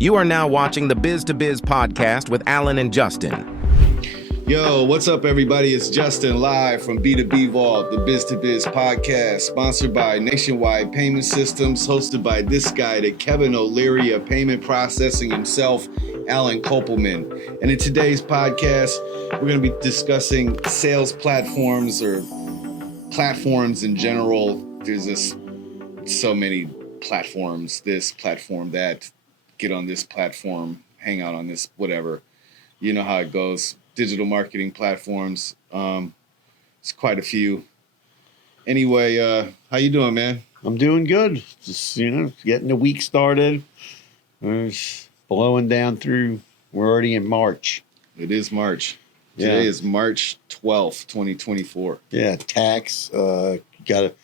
You are now watching the Biz to Biz podcast with Alan and Justin. Yo, what's up, everybody? It's Justin live from B2B Vault, the Biz to Biz podcast, sponsored by Nationwide Payment Systems, hosted by this guy, the Kevin O'Leary of payment processing himself, Alan Kopelman. And in today's podcast, we're going to be discussing sales platforms or platforms in general. There's just so many platforms, this platform, that, get on this platform, hang out on this, whatever. You know how it goes. Digital marketing platforms. It's quite a few. Anyway, how you doing, man? I'm doing good. Just, getting the week started. It's blowing down through. We're already in March. It is March. Today is March 12th, 2024. Yeah, tax. I don't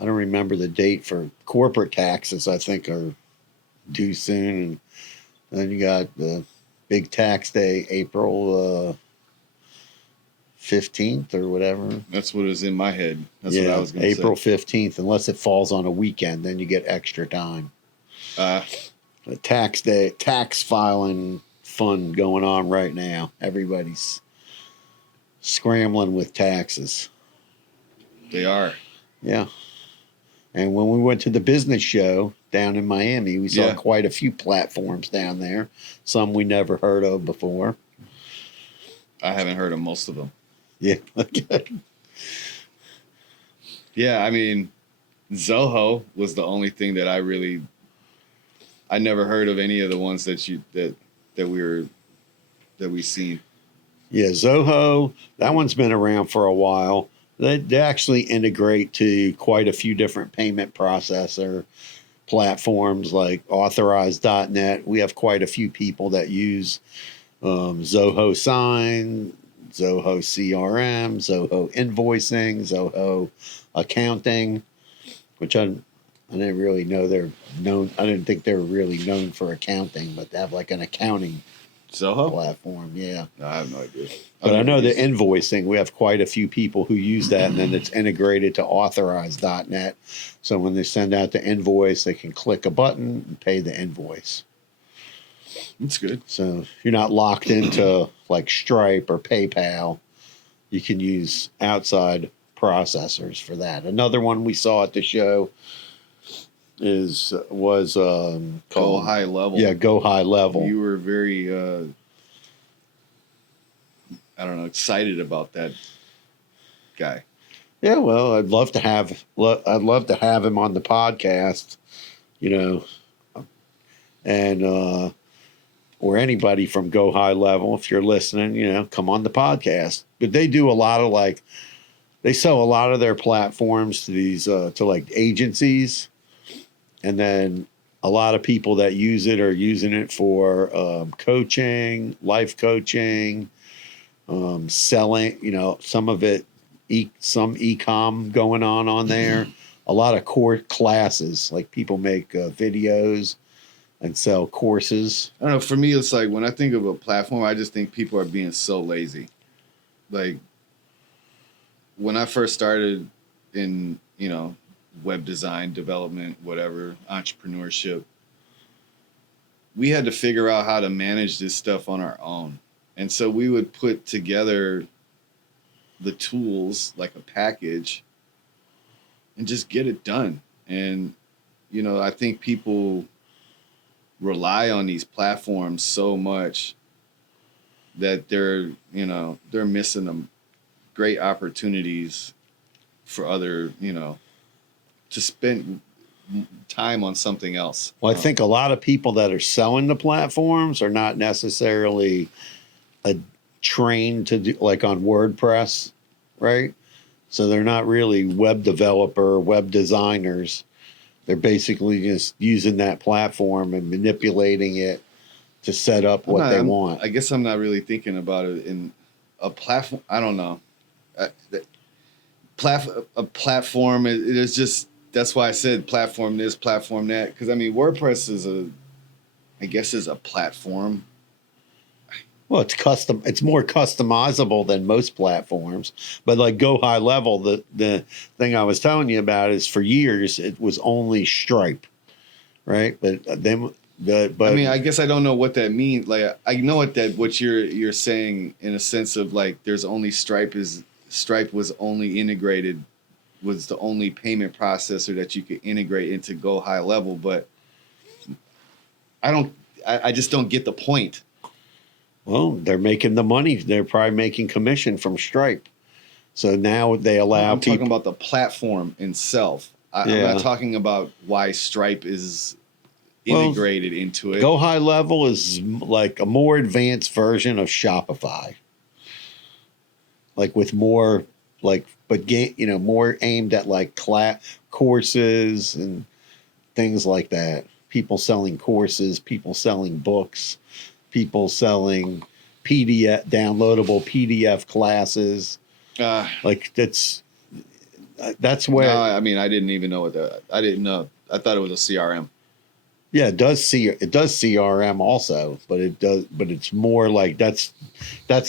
remember the date for corporate taxes, I think, are due soon. And then you got the big tax day, April 15th or whatever. That's what was in my head. That's what I was going to say. April 15th, unless it falls on a weekend, then you get extra time. The tax day, tax filing fun going on right now. Everybody's scrambling with taxes. They are. Yeah. And when we went to the business show down in Miami, we saw quite a few platforms down there. Some we never heard of before. I haven't heard of most of them. Yeah. Yeah, I mean, Zoho was the only thing that I never heard of any of the ones that we've seen. Yeah, Zoho, that one's been around for a while. They actually integrate to quite a few different payment processor platforms like Authorize.net. We have quite a few people that use Zoho Sign, Zoho CRM, Zoho Invoicing, Zoho Accounting, which I didn't really know they're known. I didn't think they were really known for accounting, but they have like an accounting Zoho platform. Yeah. No, I have no idea. But I know the invoicing, we have quite a few people who use that, and then it's integrated to Authorize.net. So when they send out the invoice, they can click a button and pay the invoice. That's good. So you're not locked into like Stripe or PayPal. You can use outside processors for that. Another one we saw at the show was Go High Level. Yeah, Go High Level. You were very excited about that guy. Yeah, well, I'd love to have him on the podcast, and or anybody from Go High Level, if you're listening, come on the podcast. But they do a lot of they sell a lot of their platforms to these to like agencies, and then a lot of people that use it are using it for coaching, life coaching, selling, some of it, some e-com going on there. A lot of core classes, like people make videos and sell courses. I don't know. For me, it's like when I think of a platform, I just think people are being so lazy. Like when I first started in, web design, development, whatever, entrepreneurship, we had to figure out how to manage this stuff on our own. And so we would put together the tools like a package and just get it done. And, I think people rely on these platforms so much that they're missing them great opportunities for other, to spend time on something else. Well, I think a lot of people that are selling the platforms are not necessarily trained to do like on WordPress, right? So they're not really web developer, web designers. They're basically just using that platform and manipulating it to set up what they want. I guess I'm not really thinking about it in a platform. I don't know. A platform, it is just, that's why I said platform this, platform that. Because, WordPress is a platform. Well, it's custom. It's more customizable than most platforms. But like Go High Level, the thing I was telling you about is for years it was only Stripe, right? But then But I mean, I guess I don't know what that means. Like, I know what you're saying in a sense of like, there's only Stripe was only integrated, was the only payment processor that you could integrate into Go High Level. But I just don't get the point. well, they're making the money. They're probably making commission from Stripe. So now they allow I'm people. talking about the platform itself. I'm Yeah. not talking about why Stripe is Well, integrated into it. Go High Level is like a more advanced version of Shopify. Like with more, like, but more aimed at like courses and things like that. People selling courses, people selling books, people selling downloadable PDF classes. Like that's where. No, I mean, I didn't even know I didn't know. I thought it was a CRM. Yeah, it does CRM also, but it's more like that's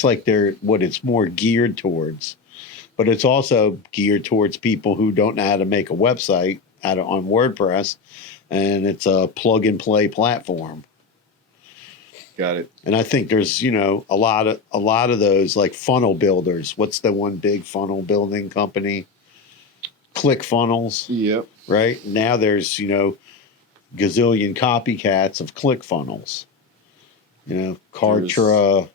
like what it's more geared towards. But it's also geared towards people who don't know how to make a website on WordPress, and it's a plug and play platform. Got it. And I think there's a lot of those, like funnel builders. What's the one big funnel building company? ClickFunnels. Yep. Right now there's gazillion copycats of ClickFunnels. Kartra.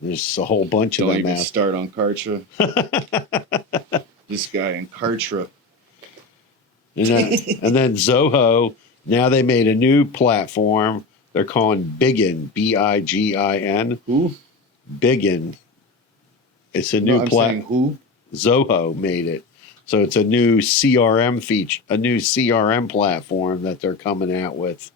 There's a whole bunch of Don't them even out. start on Kartra. This guy in Kartra. And then Zoho. Now they made a new platform. They're calling Bigin, Bigin. Who? Bigin. It's a new I'm saying who? Zoho made it. So it's a new CRM feature, a new CRM platform that they're coming out with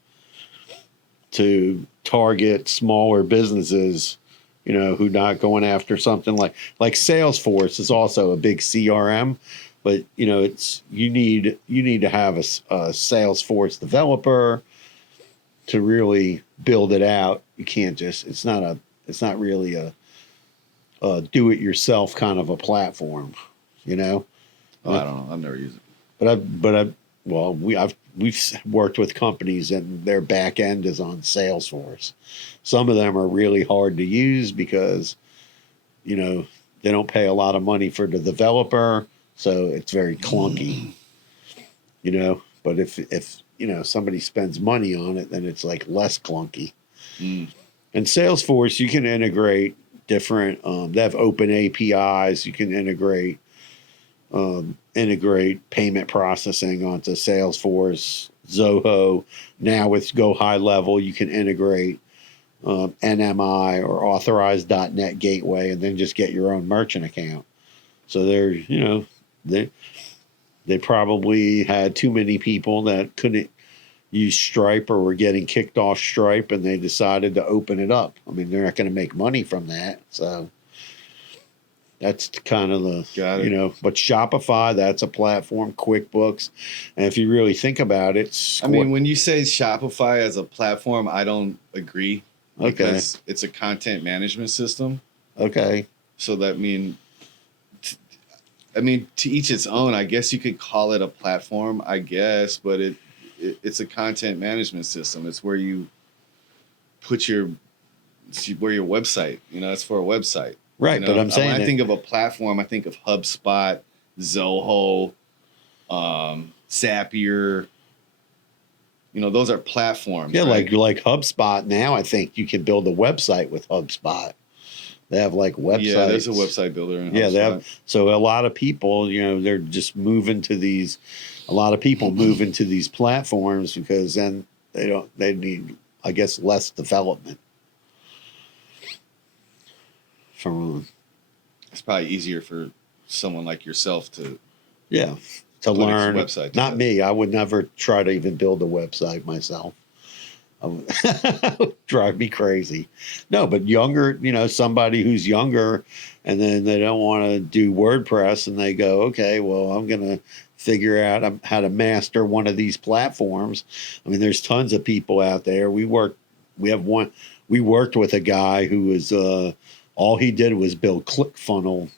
to target smaller businesses, who not going after something like Salesforce is also a big CRM, but it's you need to have a Salesforce developer to really build it out. You can't just it's not really a do it yourself kind of a platform, Oh, I don't know. I've never used it. We've worked with companies and their back end is on Salesforce. Some of them are really hard to use because, they don't pay a lot of money for the developer, so it's very clunky. But if somebody spends money on it, then it's like less clunky. Mm. And Salesforce, you can integrate different. They have open APIs. You can integrate payment processing onto Salesforce, Zoho. Now with Go High Level, you can integrate NMI or authorized.net gateway and then just get your own merchant account. So they probably had too many people that couldn't use Stripe or were getting kicked off Stripe, and they decided to open it up. I mean, they're not going to make money from that. So that's kind of but Shopify, that's a platform, QuickBooks. And if you really think about it, I mean, when you say Shopify as a platform, I don't agree because it's a content management system. Okay. So that to each its own. I guess you could call it a platform, I guess, but it's a content management system. It's where you put your website, it's for a website. Right, but I'm saying when I think of a platform, I think of HubSpot, Zoho, Zapier. Those are platforms. Yeah, right? like HubSpot. Now I think you can build a website with HubSpot. They have like websites. Yeah, there's a website builder in HubSpot. Yeah, they have. So a lot of people, they're just moving to these. A lot of people move into these platforms because then they need, I guess, less development. It's probably easier for someone like yourself to learn. Website Not me. I would never try to even build a website myself. Drive me crazy. No, but younger, somebody who's younger and then they don't want to do WordPress and they go, okay, well, I'm going to figure out how to master one of these platforms. I mean, there's tons of people out there. We worked with a guy who was, all he did was build ClickFunnels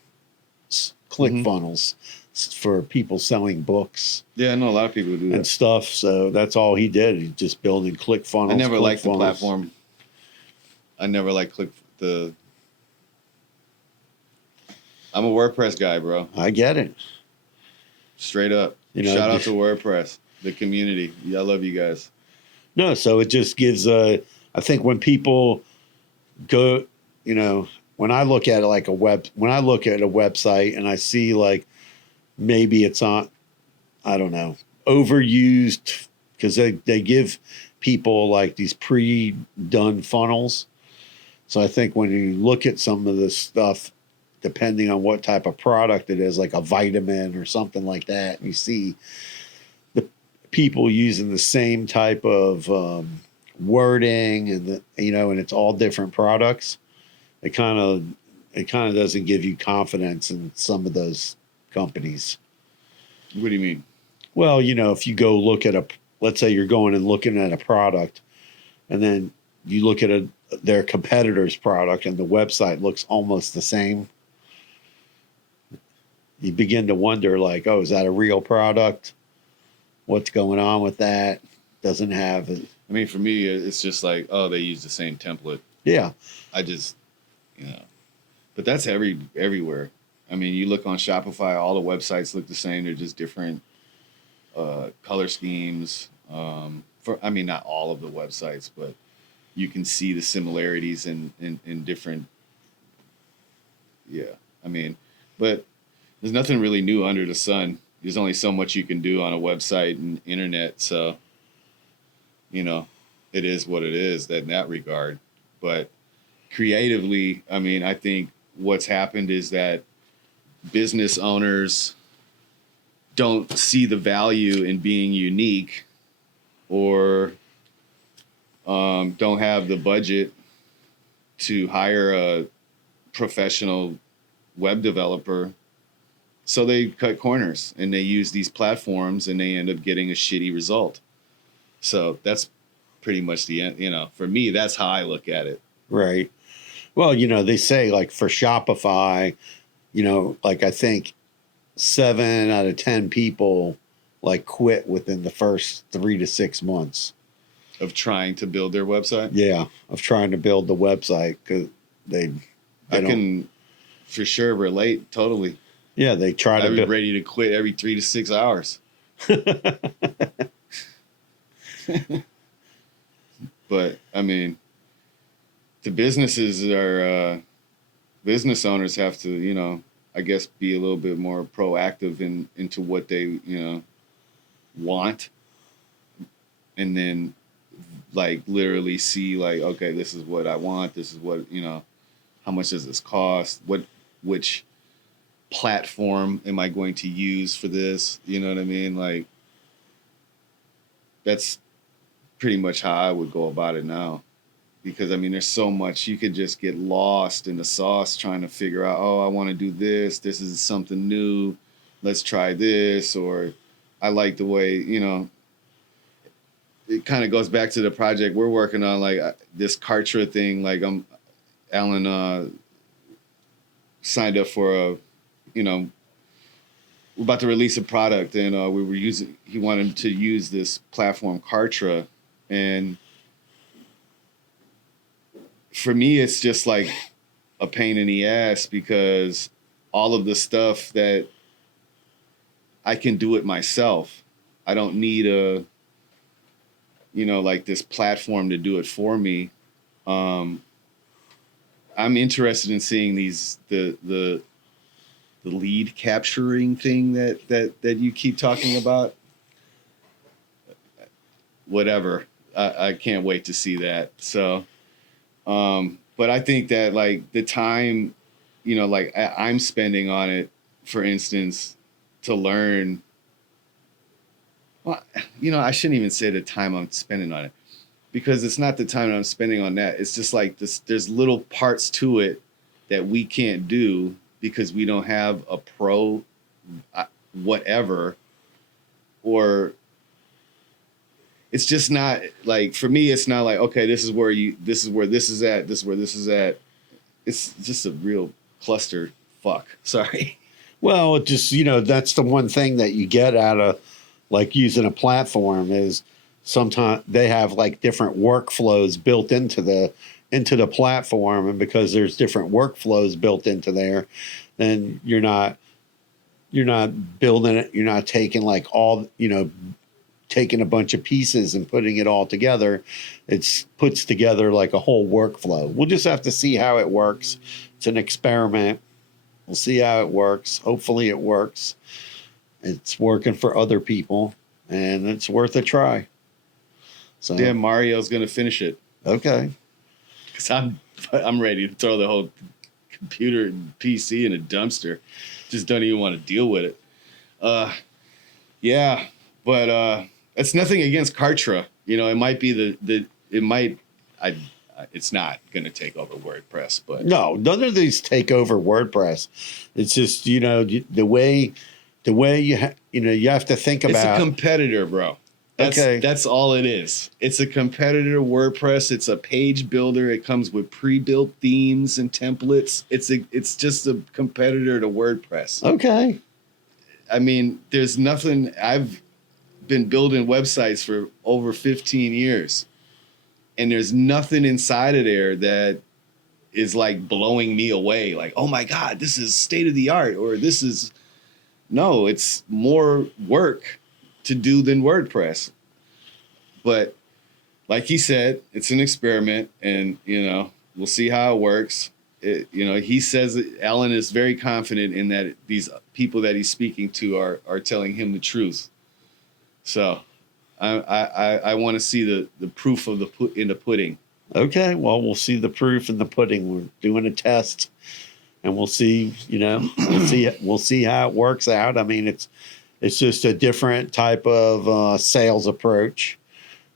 for people selling books Yeah, I know a lot of people who do and that. stuff. So that's all he did. He's just building ClickFunnels. I never liked the ClickFunnels. platform. I never liked I'm a WordPress guy, bro. I get it. Straight up. You know, Shout out to WordPress, the community. Yeah, I love you guys. No, so it just gives I think when people go, you know, when I look at it like when I look at a website and I see like maybe it's on, I don't know, overused because they give people like these pre-done funnels. So I think when you look at some of this stuff, depending on what type of product it is, like a vitamin or something like that, you see the people using the same type of wording and and it's all different products. It kind of doesn't give you confidence in some of those companies. What do you mean? Well, if you go look at let's say you're going and looking at a product, and then you look at their competitor's product and the website looks almost the same. You begin to wonder, like, oh, is that a real product? What's going on with that? Doesn't have it. I mean, for me, it's just like, oh, they use the same template. Yeah. I just, but that's everywhere. I mean, you look on Shopify, all the websites look the same. They're just different color schemes. Not all of the websites, but you can see the similarities in different. Yeah, I mean, but there's nothing really new under the sun. There's only so much you can do on a website and internet. So, it is what it is in that regard. But creatively, I mean, I think what's happened is that business owners don't see the value in being unique, or don't have the budget to hire a professional web developer. So they cut corners and they use these platforms and they end up getting a shitty result. So that's pretty much the end. For me, that's how I look at it. Right. Well, they say like for Shopify, like I think 7 out of 10 people like quit within the first 3 to 6 months of trying to build their website. Yeah, of trying to build the website because I can for sure relate totally. Yeah, they try to. I'd be ready to quit every 3 to 6 hours. But I mean, the businesses business owners have to, I guess, be a little bit more proactive into what they, want, and then like literally see like, okay, this is what I want. This is what, how much does this cost? Which platform am I going to use for this? You know what I mean? Like, that's pretty much how I would go about it now. Because, I mean, there's so much, you could just get lost in the sauce trying to figure out, oh, I want to do this. This is something new. Let's try this. Or I like the way, it kind of goes back to the project we're working on, like this Kartra thing. Like Alan signed up for we're about to release a product, and he wanted to use this platform Kartra. And for me, it's just like a pain in the ass because all of the stuff that I can do it myself. I don't need like this platform to do it for me. I'm interested in seeing the lead capturing thing that you keep talking about. Whatever. I can't wait to see that. So, but I think that like the time, like I'm spending on it, for instance, to learn. Well, I shouldn't even say the time I'm spending on it, because it's not the time I'm spending on that. It's just like this. There's little parts to it that we can't do because we don't have a pro, whatever, or it's just not like, for me, it's not like, okay, this is where this is at. It's just a real cluster fuck. Sorry. Well, it just, that's the one thing that you get out of like using a platform is sometimes they have like different workflows built into the platform. And because there's different workflows built into there, then you're not building it. You're not taking like all, taking a bunch of pieces and putting it all together. It's puts together like a whole workflow. We'll just have to see how it works. It's an experiment. We'll see how it works. Hopefully it works. It's working for other people and it's worth a try. So Yeah, Mario's gonna finish it. okay. Because I'm ready to throw the whole computer and PC in a dumpster. Just don't even want to deal with it. Yeah, but it's nothing against Kartra. It might be it's not going to take over WordPress, but No, none of these take over WordPress. It's just, the way you have to think it's about a competitor, bro. That's all it is. It's a competitor to WordPress. It's a page builder. It comes with pre-built themes and templates. It's just a competitor to WordPress. Okay. I mean, there's nothing. I've been building websites for over 15 years, and there's nothing inside of there that is like blowing me away. Like, oh my God, this is state of the art, or no, it's more work to do than WordPress. But like he said, it's an experiment, and we'll see how it works. He says that Alan is very confident in that these people that he's speaking to are telling him the truth. So I want to see the proof of in the pudding. Okay. Well, we'll see the proof in the pudding. We're doing a test, and we'll see. We'll see how it works out. I mean, it's just a different type of sales approach,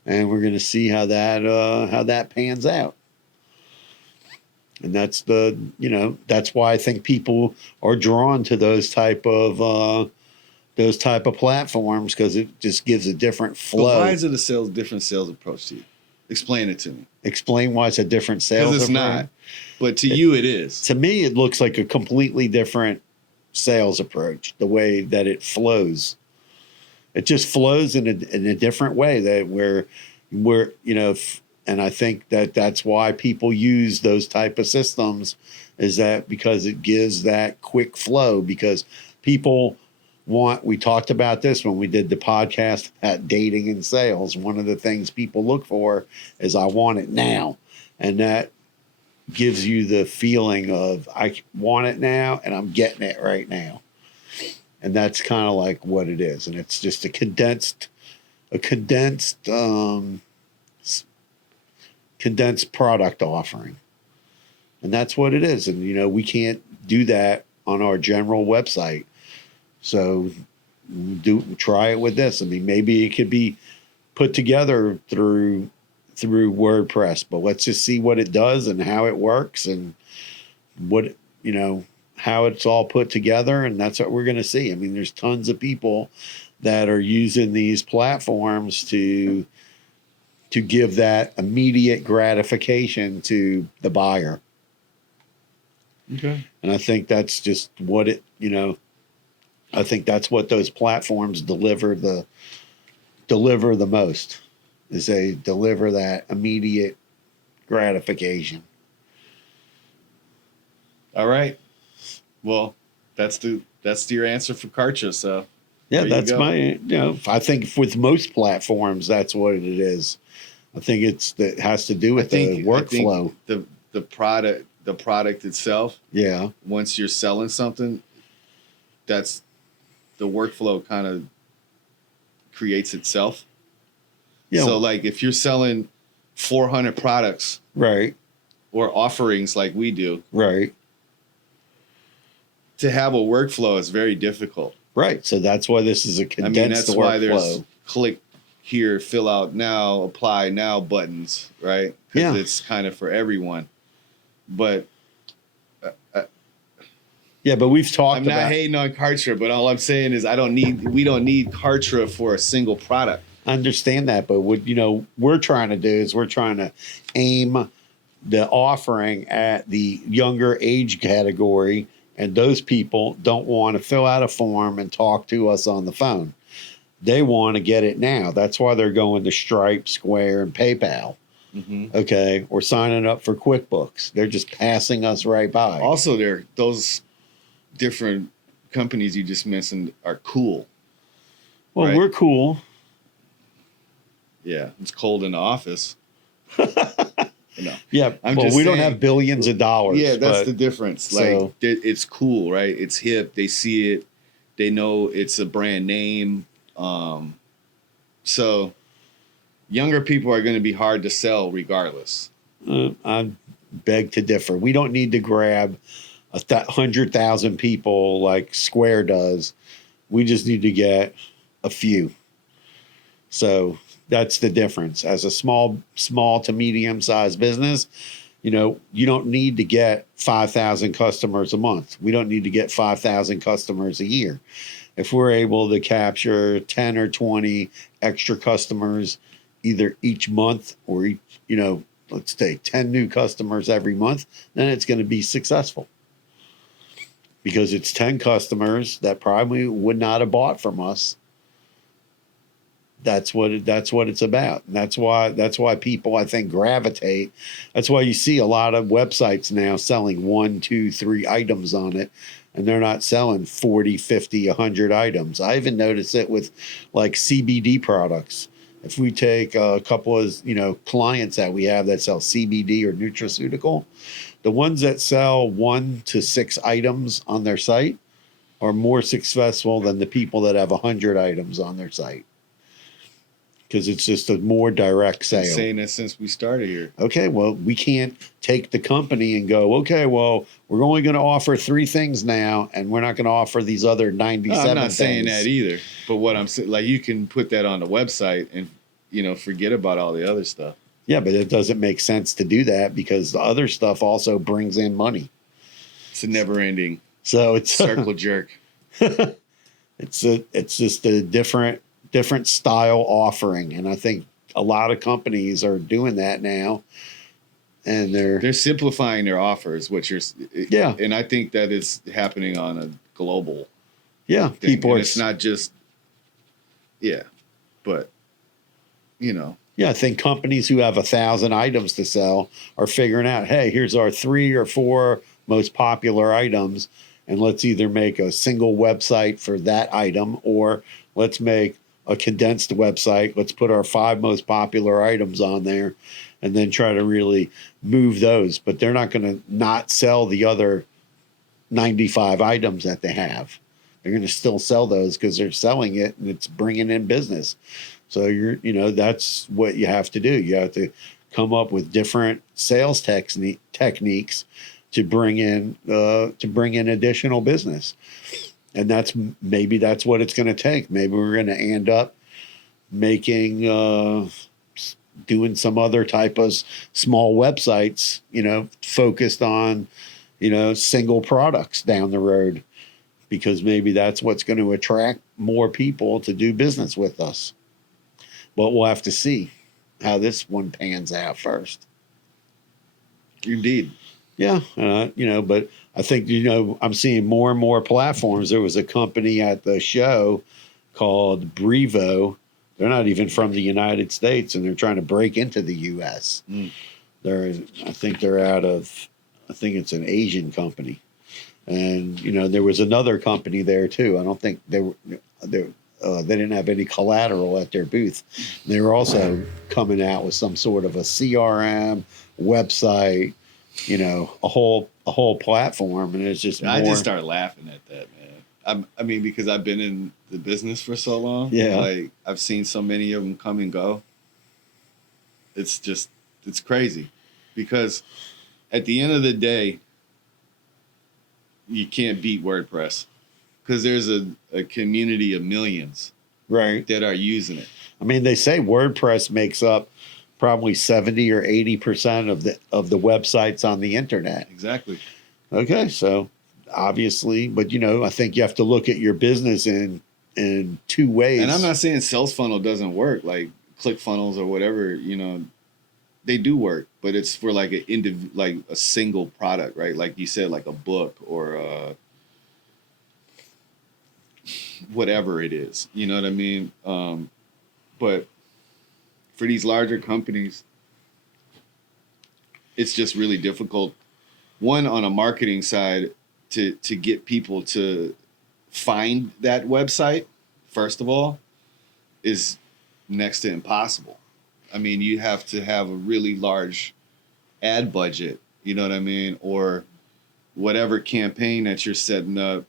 and we're going to see how that pans out. And that's that's why I think people are drawn to those type of platforms, because it just gives a different flow. But why is it a different sales approach to you? Explain it to me. Explain why it's a different sales Because it's approach. not. But to you, it is. To me, it looks like a completely different sales approach. The way that it flows, it just flows in a different way. That we're and I think that's why people use those type of systems, is that because it gives that quick flow. Because people we talked about this when we did the podcast at dating and sales. One of the things people look for is, I want it now. And that gives you the feeling of, I want it now and I'm getting it right now. And that's kind of like what it is. And it's just a condensed product offering. And that's what it is. And, we can't do that on our general website. So try it with this. I mean, maybe it could be put together through WordPress, but let's just see what it does and how it works and how it's all put together. And that's what we're going to see. I mean, there's tons of people that are using these platforms to give that immediate gratification to the buyer. Okay. And I think that's just what I think that's what those platforms deliver the most, is they deliver that immediate gratification. All right. Well, that's your answer for Kartra. So Yeah, there you that's go. I think with most platforms, that's what it is. I think it has to do with the workflow. I think the product itself. Yeah. Once you're selling something, that's the workflow kind of creates itself. Yeah. So like if you're selling 400 products, Right. or offerings like we do, Right. to have a workflow is very difficult. Right. So that's why this is a condensed that's why there's workflow. click here, fill out now, apply now buttons, right? Because it's kind of for everyone. But Yeah, but we've talked I'm not hating on Kartra, but all I'm saying is we don't need Kartra for a single product. I understand that, but what we're trying to do is we're trying to aim the offering at the younger age category And those people don't want to fill out a form and talk to us on the phone. They want to get it now. That's why they're going to Stripe, Square, and PayPal. Mm-hmm. Okay. Or signing up for QuickBooks. They're just passing us right by. Also, those different companies you just mentioned are cool. Well, right? we're cool. Yeah, it's cold in the office. No. Yeah, I'm well, just we don't saying- have billions of dollars. Yeah, that's but- the difference. so- Like it's cool, right? It's hip. They see it. They know it's a brand name. So younger people are going to be hard to sell regardless. I beg to differ. We don't need to grab 100,000 people like Square does. We just need to get a few. So that's the difference. As a small to medium sized business, you know, you don't need to get 5,000 customers a month. We don't need to get 5,000 customers a year. If we're able to capture 10 or 20 extra customers either each month or each, you know, let's say 10 new customers every month, then it's going to be successful. Because it's 10 customers that probably would not have bought from us. That's what it's about. And that's why people, I think, gravitate. That's why you see a lot of websites now selling 1, 2, 3 items on it, and they're not selling 40, 50, 100 items. I even notice it with like CBD products. If we take a couple of, you know, clients that we have that sell CBD or nutraceutical, the ones that sell 1 to 6 items on their site are more successful than the people that have 100 items on their site. Because it's just a more direct sale. Been saying that since we started here. Okay, well, we can't take the company and go, okay, well, we're only going to offer 3 things now, and we're not going to offer these other 97 No, I'm not saying things. that either. But what I'm saying, like, you can put that on the website and, you know, forget about all the other stuff. Yeah, but it doesn't make sense to do that because the other stuff also brings in money. It's a never-ending So it's circle jerk. it's just a different style offering, and I think a lot of companies are doing that now, and They're simplifying their offers, which are Yeah. and I think that it's happening on a global yeah, thing. people And are it's not just but you know, yeah, I think companies who have 1,000 items to sell are figuring out, hey, here's our 3 or 4 most popular items, and let's either make a single website for that item, or let's make a condensed website. Let's put our 5 most popular items on there, and then try to really move those. But they're not going to not sell the other 95 items that they have. They're going to still sell those because they're selling it and it's bringing in business. So that's what you have to do. You have to come up with different sales techniques to bring in additional business. And that's what it's going to take. Maybe we're going to end up making doing some other type of small websites, focused on single products down the road, because maybe that's what's going to attract more people to do business with us. But we'll have to see how this one pans out first. indeed. Yeah, but I think, I'm seeing more and more platforms. There was a company at the show called Brevo. They're not even from the United States, and they're trying to break into the U.S. Mm. I think it's an Asian company. And, there was another company there too. I don't think they didn't have any collateral at their booth. They were also coming out with some sort of a CRM website, a whole platform. And it's just I just start laughing at that, man. I mean, because I've been in the business for so long. Yeah. Like, I've seen so many of them come and go. It's crazy. Because at the end of the day, you can't beat WordPress. Because there's a community of millions right that are using it. I mean, they say WordPress makes up probably 70 or 80% of the websites on the internet. Exactly. Okay, so obviously, but I think you have to look at your business in 2 ways. And I'm not saying Sales Funnel doesn't work, like ClickFunnels or whatever, they do work, but it's for like a single product, right? Like you said, like a book or whatever it is. You know what I mean? But for these larger companies, it's just really difficult. One, on a marketing side, to get people to find that website, first of all, is next to impossible. I mean, you have to have a really large ad budget, you know what I mean? Or whatever campaign that you're setting up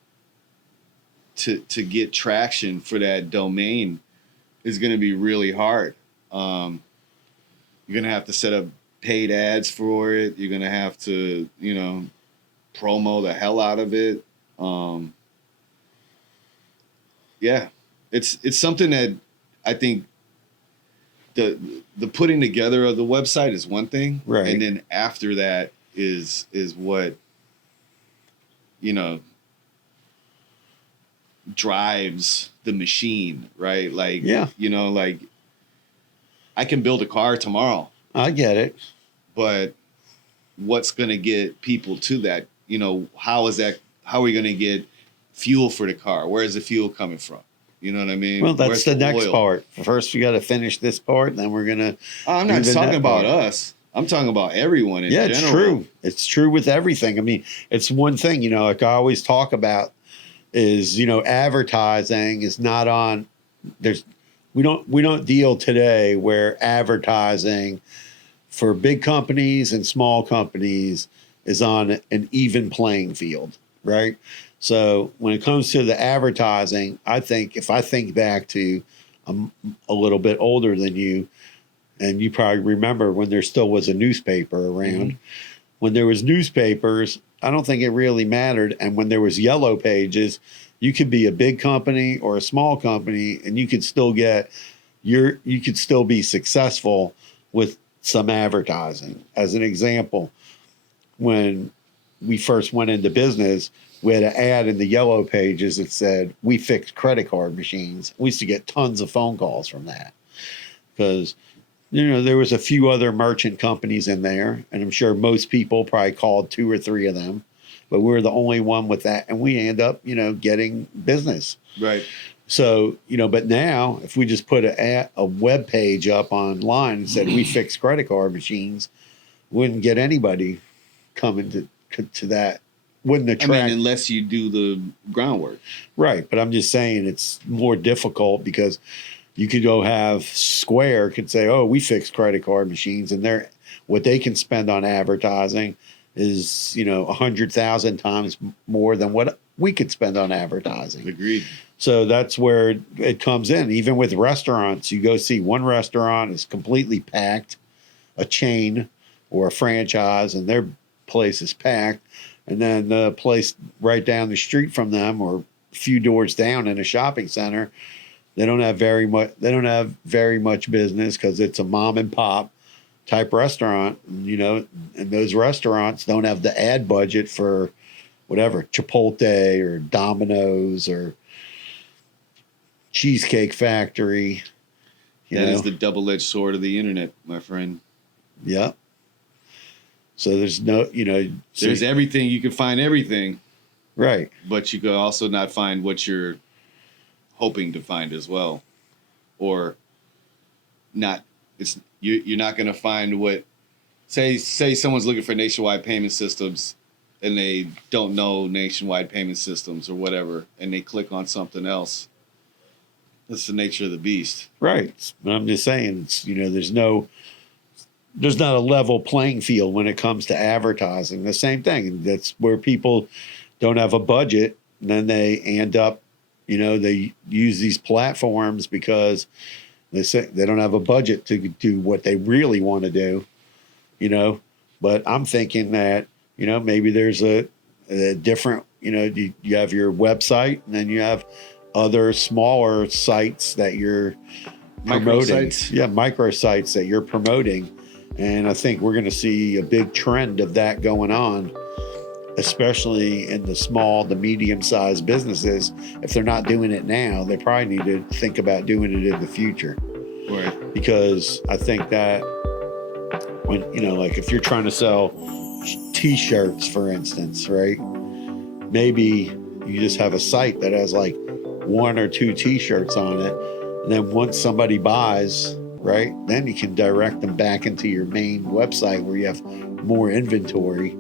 to get traction for that domain is going to be really hard. You're going to have to set up paid ads for it. You're going to have to, you know, promo the hell out of it. Yeah, it's something that I think the putting together of the website is one thing, right? And then after that is what, you know, drives the machine, right? Like, yeah, you know, like I can build a car tomorrow. I get it, but what's going to get people to that? You know, how are we going to get fuel for the car? Where is the fuel coming from? You know what I mean? Well, that's Where's the next oil? part. First, we got to finish this part, then we're gonna. I'm not do the talking net about part. us. I'm talking about everyone in general. It's true. It's true with everything. I mean, it's one thing, you know, like I always talk about is, you know, advertising is not on. We don't deal today where advertising for big companies and small companies is on an even playing field, right? So when it comes to the advertising, I think if I think back to a little bit older than you, and you probably remember when there still was a newspaper around, when there was newspapers, I don't think it really mattered. And when there was yellow pages, you could be a big company or a small company, and you could still you could still be successful with some advertising. As an example, when we first went into business, we had an ad in the yellow pages that said, "We fix credit card machines." We used to get tons of phone calls from that because, you know, there was a few other merchant companies in there, and I'm sure most people probably called 2 or 3 of them, but we were the only one with that, and we end up, you know, getting business. Right. So, you know, but now if we just put a web page up online and said, "We fix credit card machines," wouldn't get anybody coming to that. Wouldn't attract. I mean, unless you do the groundwork. Right. But I'm just saying it's more difficult because you could go have Square could say, "Oh, we fix credit card machines," and what they can spend on advertising is, you know, 100,000 times more than what we could spend on advertising. Agreed. So that's where it comes in. Even with restaurants, you go see one restaurant is completely packed, a chain or a franchise, and their place is packed. And then the place right down the street from them or a few doors down in a shopping center, they don't have very much business because it's a mom and pop type restaurant, you know, and those restaurants don't have the ad budget for whatever, Chipotle or Domino's or Cheesecake Factory. That is the double-edged sword of the internet, my friend. Yeah. So there's no, you know. There's everything. You can find everything. Right. But you could also not find what you're hoping to find as well. Or not. You're not going to find what, say someone's looking for nationwide payment systems and they don't know nationwide payment systems or whatever, and they click on something else. That's the nature of the beast. Right. But I'm just saying, you know, there's not a level playing field when it comes to advertising. The same thing. That's where people don't have a budget, and then they end up, you know, they use these platforms because they say they don't have a budget to do what they really want to do, you know. But I'm thinking that, you know, maybe there's a different, you know, you have your website and then you have other smaller sites that you're promoting. Microsites? Yeah, microsites that you're promoting. And I think we're going to see a big trend of that going on, especially in the small to medium-sized businesses. If they're not doing it now, they probably need to think about doing it in the future. Right. Because I think that when, you know, like if you're trying to sell T-shirts, for instance, right? Maybe you just have a site that has like 1 or 2 t-shirts on it. And then once somebody buys, right, then you can direct them back into your main website where you have more inventory.